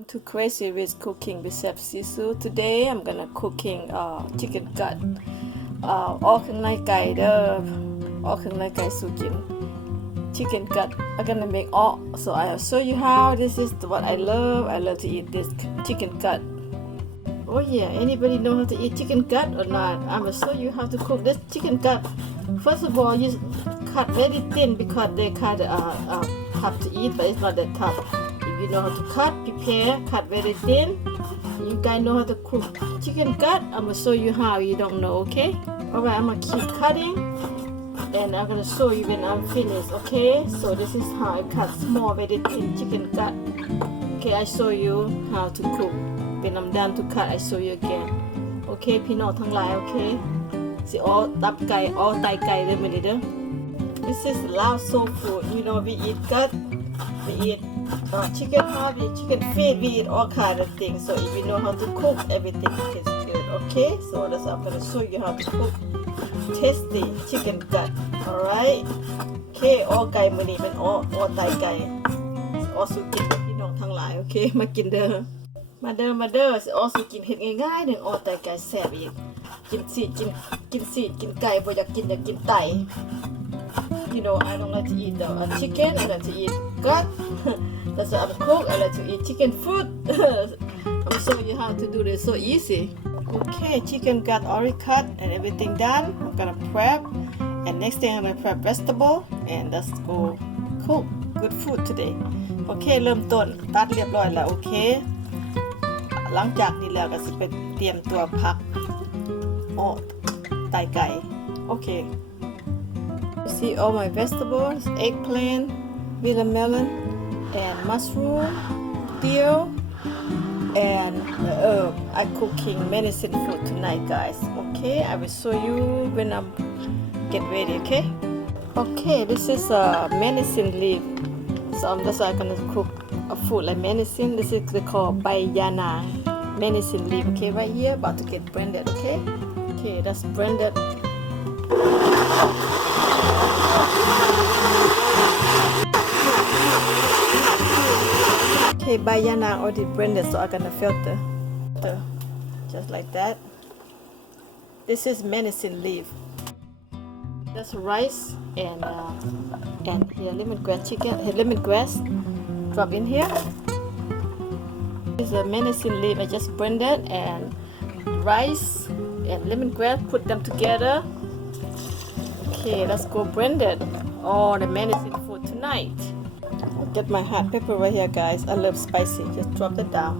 I'm too crazy with cooking with Chef Sisu. Today I'm gonna cooking chicken gut. ออกข้างในไก่เด้อออกข้างในไก่สู่กิน chicken gut. I'm gonna make all. So I'll show you how. This is what I love. I love to eat this chicken gut. Oh yeah, anybody know how to eat chicken gut or not? I'm gonna show you how to cook this chicken gut. First of all, you cut very thin because they cut tough to eat, but it's not that tough. If you know how to prepare, cut very thin. You guys know how to cook chicken gut. I'm gonna show you how. You don't know, okay? Alright, I'm gonna keep cutting, and I'm gonna show you when I'm finished, okay? So this is how I cut small, very thin chicken gut. Okay, I show you how to cook. When I'm done to cut, I show you again. Okay, พี่น้องทั้งหลาย okay? สิอ๋อตับไก่อ๋อไตไก่เด้อมื้อนี้เด้อ This is Lao soul food. You know, we eat gut, we eat chicken heart, we eat chicken feet, we eat all kind of things. So if you know how to cook, everything is good, okay? So that's I'm gonna show you how to cook tasty chicken gut. Alright? Okay, อ๋อไก่มื้อนี้เป็นอ๋อไตไก่อ๋อสุกินพี่น้องทั้งหลาย okay? มากินเด้อมาเด้อสิอ๋อสุกินเฮ็ดง่ายๆนึงอ๋อไตไก่แซ่บอีกกินกินไก่บ่อยากกินไต You know, I don't like to eat chicken. I like to eat gut. That's why I'm cook. I like to eat chicken food. I'm showing you how to do this so easy. Okay, chicken gut already cut and everything done. I'm gonna prep. And next thing I'm gonna prep vegetable. And let's go cook good food today. Okay, เริ่มต้นตัดเรียบร้อยแล้ว okay? หลังจากนี้แล้วก็สิไปเตรียมตัวผักไตไก่ Okay. See all my vegetables, eggplant, watermelon, and mushroom, dill, and herb. I'm cooking medicine food tonight, guys. Okay, I will show you when I get ready. Okay. Okay, this is a medicine leaf. So that's why I'm gonna cook a food like medicine. This is called bayanang medicine leaf. Okay, right here, about to get blended. Okay. Okay, that's blended. Okay, bayanang already blended, so I'm gonna filter just like that. This is medicine leaf. That's rice and here lemongrass chicken. Lemongrass drop in here. This is a medicine leaf. I just blended and rice and lemongrass. Put them together. Okay, let's go blend it. All the medicine food tonight. I'll get my hot pepper right here, guys. I love spicy. Just drop it down.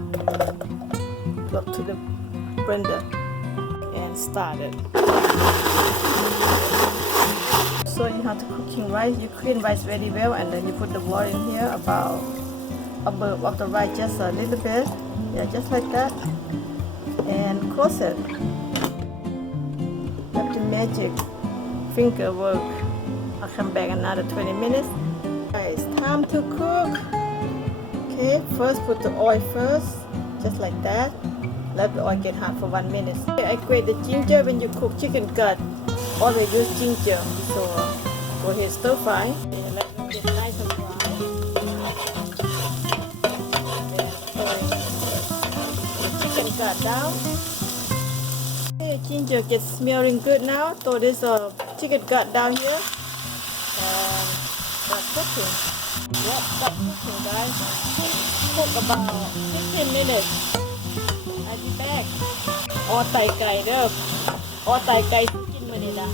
Drop to the blender and start it. So you have to cooking rice. You clean rice very well, and then you put the water in here about above of the rice, just a little bit. Yeah, just like that. And close it. That's the magic. Finger work. I'll come back another 20 minutes. Guys, time to cook. Okay, first put the oil first, just like that. Let the oil get hot for 1 minute. Okay, I grate the ginger when you cook chicken gut. Always use ginger. So go ahead, stir fry. Okay, let it get nice and dry. Chicken gut down. Okay, ginger gets smelling good now. Throw this chicken gut down here and start cooking. Yep, start cooking, guys. Cook about 15 minutes. I'll be back. อ๋อไตไก่เด้ออ๋อไตไก่กินมื้อนี้นะ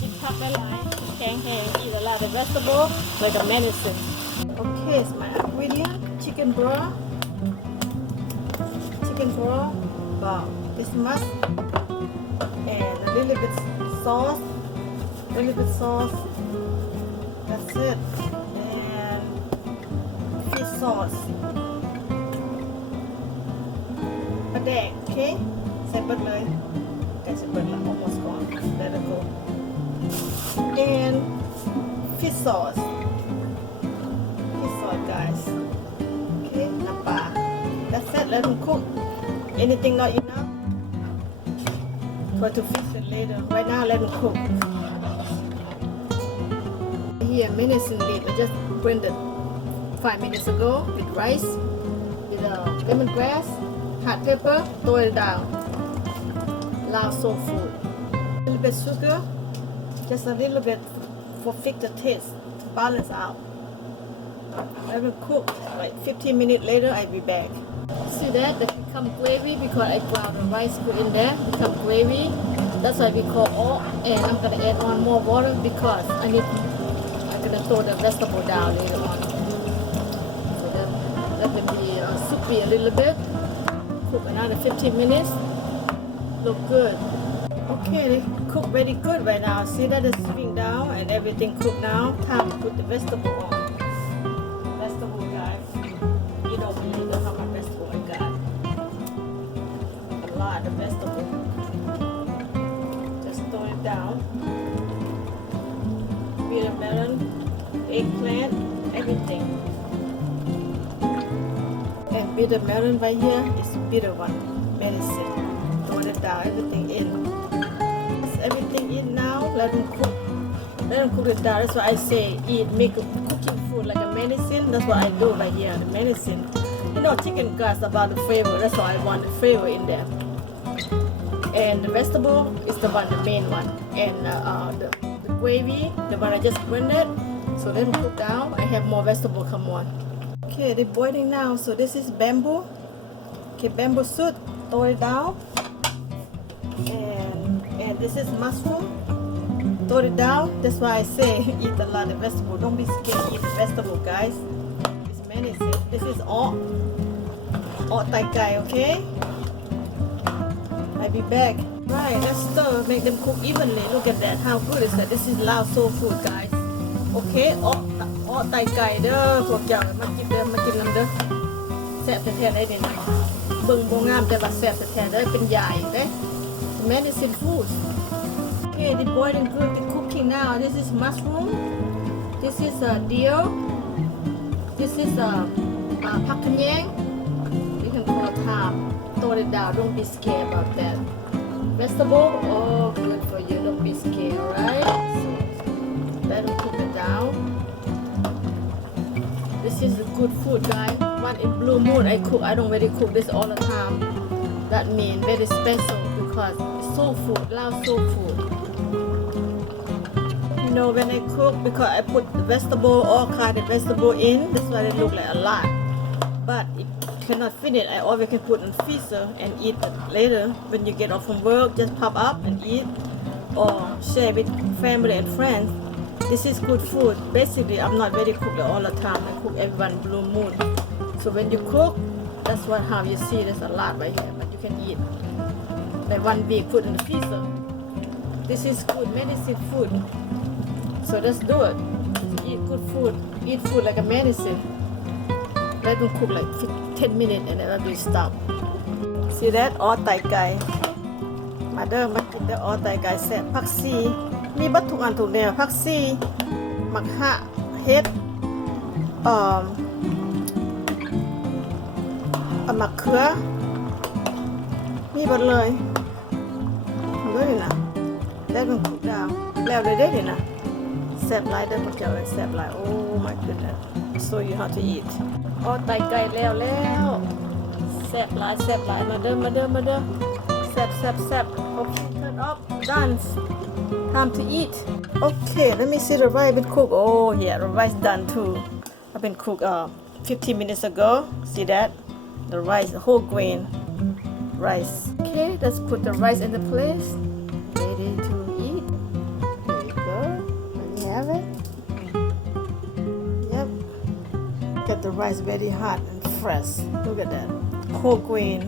กินผักหลายๆแข็งๆ eat a lot of vegetable like a medicine. Okay, it's my ingredient. Chicken broth. About this much. And a little bit sauce. That's it. And fish sauce. A day, okay? ใส่เบิดเลยใส่เบิดแล้ว almost gone. Let it go. And fish sauce, guys. Okay, น้ำปลา That's it. Let them cook. Anything not enough? Try to fix it later. Right now, let them cook. Here, medicine leaf. I just blended 5 minutes ago with rice, with lemongrass, hot pepper, throw it down. Lao soul food. A little bit sugar, just a little bit for fix the taste, to balance out. I will cook like 15 minutes later. I'll be back. See that become gravy because I ground the rice put in there, become gravy. That's why we call all. And I'm gonna add on more water because I'm gonna throw the vegetable down later on. So that will be soupy a little bit. Cook another 15 minutes. Look good. Okay, they cook very good right now. See that it's sitting down and everything cooked now. Time to put the vegetable on. Vegetable, guys. You don't believe how much vegetable I got. A lot of vegetable. Just throw it down. Bitter melon, eggplant, everything. And bitter melon right here is bitter one, medicine. Throw it down, everything in. Everything in now, let them cook. Let them cook it down. That's why I say make cooking food like a medicine. That's what I do right here, the medicine. You know, chicken guts about the flavor. That's why I want the flavor in there. And the vegetable is the one, the main one. And the gravy, the one I just blended. So let them cook down. I have more vegetable come on. Okay, they're boiling now. So this is bamboo. Okay, bamboo shoot. Throw it down. And this is mushroom. Throw it down. That's why I say eat a lot of vegetable. Don't be scared to eat vegetable, guys. It's medicine. This is all tai gai, okay? I'll be back. Right, let's stir. Make them cook evenly. Look at that. How good is that? This is Lao soul food, guys. Okay, all tai gai เด้อพวกเจ้ามากินเด้อมากินนำเด้อแซ่บแท้ๆได้นี่นะเบิ่งบ่งามแต่ว่าแซ่บแท้ๆเด้อเป็นยาเด้ medicine food. Okay, the boiling good, the cooking now. This is mushroom. This is deer. This is pak kanyang. You can call it ham. Throw it down. Don't be scared about that. Vegetable, oh, good for you. Don't be scared, alright? So, let them cook it down. This is a good food, guys. One in blue moon, I cook. I don't really cook this all the time. That means very special because it's soul food, Lao soul food. You know, when I cook, because I put the vegetable, all kind of vegetable in, that's why it look like a lot. But it cannot finish. I always can put in freezer and eat it later. When you get off from work, just pop up and eat or share with family and friends. This is good food. Basically, I'm not very cook all the time. I cook every one blue moon. So when you cook, that's what how you see there's a lot right here, but you can eat. Like 1 week, put in the freezer. This is good medicine food. So let's do it. Eat good food. Eat food like a medicine. Let them cook like 10 minutes and then we stop. See that? All tai gai. มาเด้อมากินเด้อ all tai gai แซ่บผักชีมีบัตทุกอันทุกแนวผักชีมักหะเฮ็ดมะเขือมีหมดเลยดูดินะได้มันคุกดาวแล้วเลยได้ดินะแซ่บหลายเด้อพวกเจ้าแซ่บหลาย Oh my goodness show you how to eat อ๋อไตไก่แล้วแซ่บหลายมาเด้อแซ่บโอเค turn off done time to eat okay let me see the rice been cooked oh yeah the rice done too I've been cooked 15 minutes ago see that the rice, the whole grain rice. Okay, let's put the rice in the place. Ready to eat. There you go. There you have it. Yep. Get the rice very hot and fresh. Look at that. Whole grain.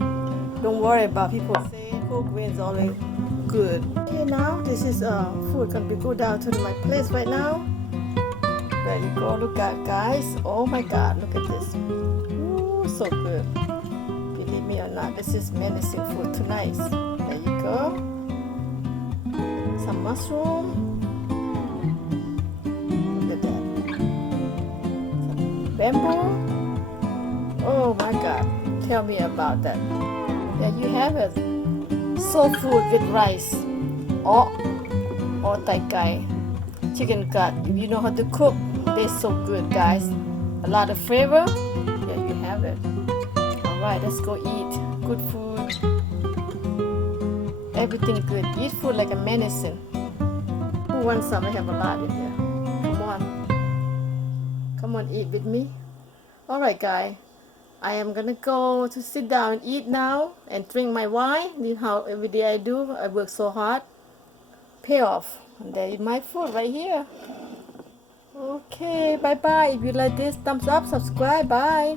Don't worry about people say whole grain is always good. Okay, now this is food. Can we go down to my place right now? There you go. Look at guys. Oh my God. Look at this. Ooh, so good. Believe me or not, this is medicine food tonight. There you go. Some mushroom. Look at that. Some bamboo. Oh my God. Tell me about that. There you have it. Soul food with rice. Or tai gai. Chicken gut. If you know how to cook, they're so good, guys. A lot of flavor. There you have it. Alright, let's go eat good food. Everything good. Eat food like a medicine. Who wants some? I have a lot in here. Come on. Come on, eat with me. Alright, guys. I am gonna go to sit down and eat now and drink my wine. This is how every day I do. I work so hard. Pay off. And there is my food right here. Okay, bye-bye. If you like this, thumbs up, subscribe. Bye.